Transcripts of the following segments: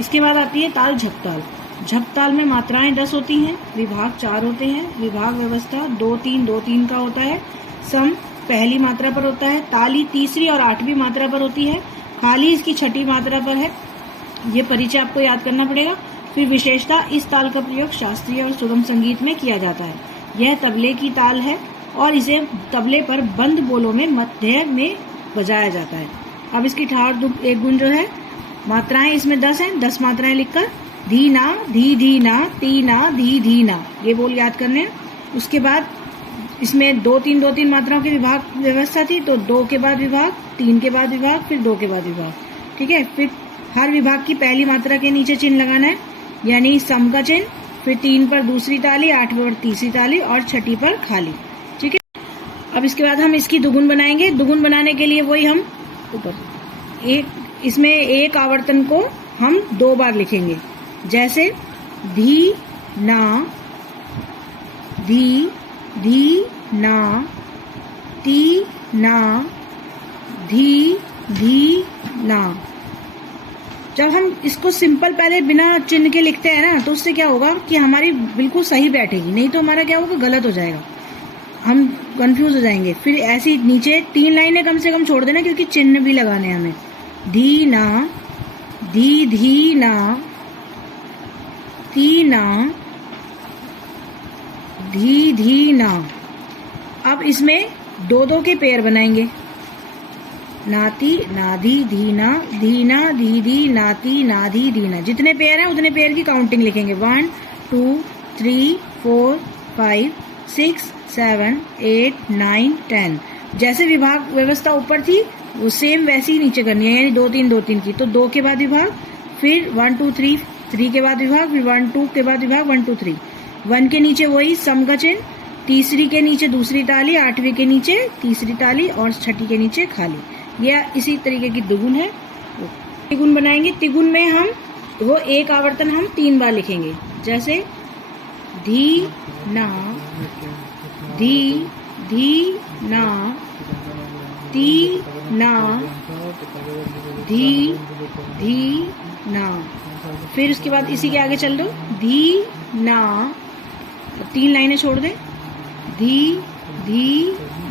इसके बाद आती है ताल झपताल। झपताल में मात्राएं 10 होती हैं, विभाग 4 होते हैं, विभाग व्यवस्था 2-3-2-3 का होता है, सम पहली मात्रा पर होता है, ताली तीसरी और 8वीं मात्रा पर होती है, खाली इसकी 6ठी मात्रा पर है। ये परिचय आपको याद करना पड़ेगा। फिर विशेषता, इस ताल का प्रयोग शास्त्रीय और सुगम संगीत में किया जाता है। यह तबले की ताल है और इसे तबले पर बंद बोलों में मध्य में बजाया जाता है। अब इसकी ठाड़ एक गुण जो है, मात्राएं इसमें 10 हैं, 10 मात्राएं लिखकर धी ना, धी ना, ती ना, धी ना, ये बोल याद करने हैं। उसके बाद इसमें 2-3-2-3 मात्राओं की विभाग व्यवस्था थी, तो 2 के बाद विभाग, 3 के बाद विभाग, फिर 2 के बाद विभाग। ठीक है। फिर हर विभाग की पहली मात्रा के नीचे चिन्ह लगाना है, यानी सम का चिन्ह, फिर 3 पर दूसरी ताली, 8 पर तीसरी ताली और 6ठी पर खाली। ठीक है। अब इसके बाद हम इसकी दुगुन बनाएंगे। दुगुन बनाने के लिए वही हम ऊपर इसमें एक आवर्तन को हम 2 बार लिखेंगे, जैसे धी ना, धी ना, ती ना, धी ना। जब हम इसको सिंपल पहले बिना चिन्ह के लिखते हैं ना, तो उससे क्या होगा कि हमारी बिल्कुल सही बैठेगी, नहीं तो हमारा क्या होगा, गलत हो जाएगा, हम कंफ्यूज हो जाएंगे। फिर ऐसी नीचे 3 लाइनें कम से कम छोड़ देना, क्योंकि चिन्ह भी लगाने हैं हमें। धी ना, धी ना, ती ना, धी ना। अब इसमें 2-2 के पेयर बनाएंगे, नाती नाधी धीना, धीना दीदी, नाती नाधी धीना। जितने पेयर हैं उतने पेयर की काउंटिंग लिखेंगे। 1 2 3 4 5 6 7 8 9 10। जैसे विभाग व्यवस्था ऊपर थी वो सेम वैसी ही नीचे करनी है, यानी 2-3-2-3 की। तो 2 के बाद विभाग, फिर 1 2 3, 3 के बाद विभाग, फिर 1 2 के बाद विभाग, 1 2 3। 1 के नीचे वही सम का चिन्ह, तीसरी के नीचे दूसरी ताली, 8वीं के नीचे तीसरी ताली और 6ठी के नीचे खाली। यह इसी तरीके की दुगुन है। तिगुन बनाएंगे। तिगुन में हम वो एक आवर्तन हम 3 बार लिखेंगे, जैसे धी ना, धी ना, ती ना, धी ना। फिर उसके बाद इसी के आगे चल दो, धी ना, 3 लाइनें छोड़ दें, धी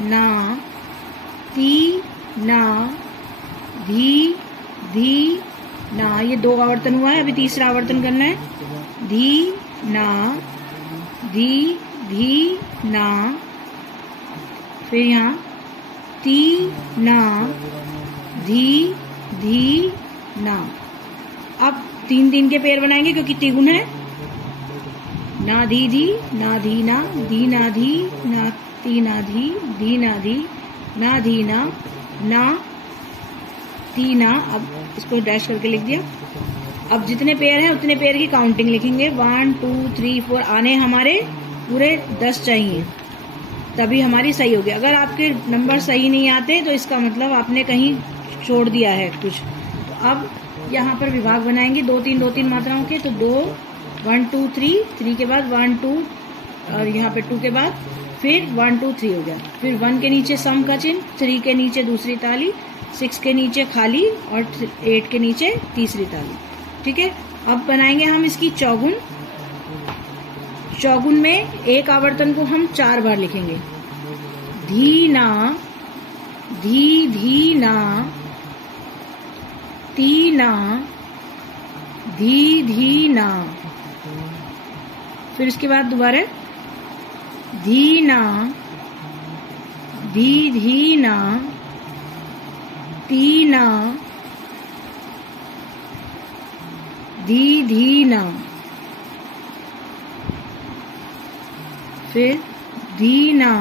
ना, ती ना, धी ना। ये 2 आवर्तन हुआ है। अभी तीसरा आवर्तन करना है, धी ना, धी ना, फिर यहाँ ती ना, धी ना। अब 3-3 के पेयर बनाएंगे, क्योंकि तिगुन है। ना धी ना, धी ना, धी ना धी, ना ती ना धी ना धी, ना धी ना ती ना। अब इसको डैश करके लिख दिया। अब जितने पेयर हैं उतने पेयर की काउंटिंग लिखेंगे। 1 2 3 4 आने हमारे पूरे 10 चाहिए, तभी हमारी सही होगी। अगर आपके नंबर सही नहीं आते तो इसका मतलब आपने कहीं छोड़ दिया है कुछ। तो अब यहाँ पर विभाग बनाएंगे 2-3 मात्राओं के। तो 2 1 2 3 के बाद 1 2 और यहाँ पे 2 के बाद फिर 1 2 3 हो गया। फिर 1 के नीचे सम का चिन्ह, 3 के नीचे दूसरी ताली, 6 के नीचे खाली और 8 के नीचे तीसरी ताली। ठीक है। अब बनाएंगे हम इसकी चौगुन। चौगुन में एक आवर्तन को हम 4 बार लिखेंगे। धी ना, धी ना, ती ना, धी ना। फिर उसके बाद दोबारा धी ना, धी ना, ती ना, धी ना। फिर धी ना,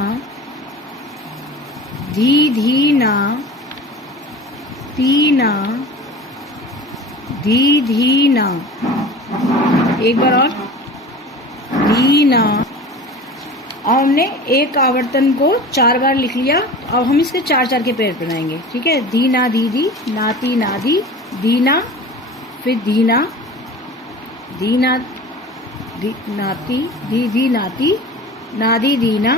धी ना, ती ना, धी ना। एक बार और, धी ना। अब हमने एक आवर्तन को 4 बार लिख लिया। अब हम इसके 4-4 के पेयर बनाएंगे। ठीक है। धी ना धी, नाती नाधी, दीना, फिर दीना, दीना नाती, धी नाती, नादी दीना,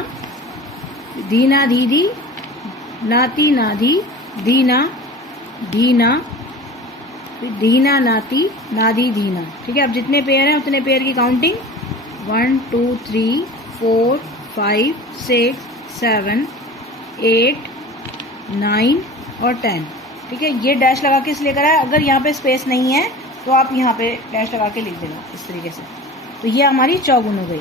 दीना दीदी, नाती नाधी, दीना, दीना, धीना नाती नादी धीना। ठीक है, अब जितने पेयर हैं उतने पेयर की काउंटिंग 1 2 3 4 5 6 7 8 9 और 10। ठीक है, ये डैश लगा के इसलिए करा है, अगर यहाँ पे स्पेस नहीं है तो आप यहाँ पे डैश लगा के लिख देना इस तरीके से। तो ये हमारी चौगुन हो गई।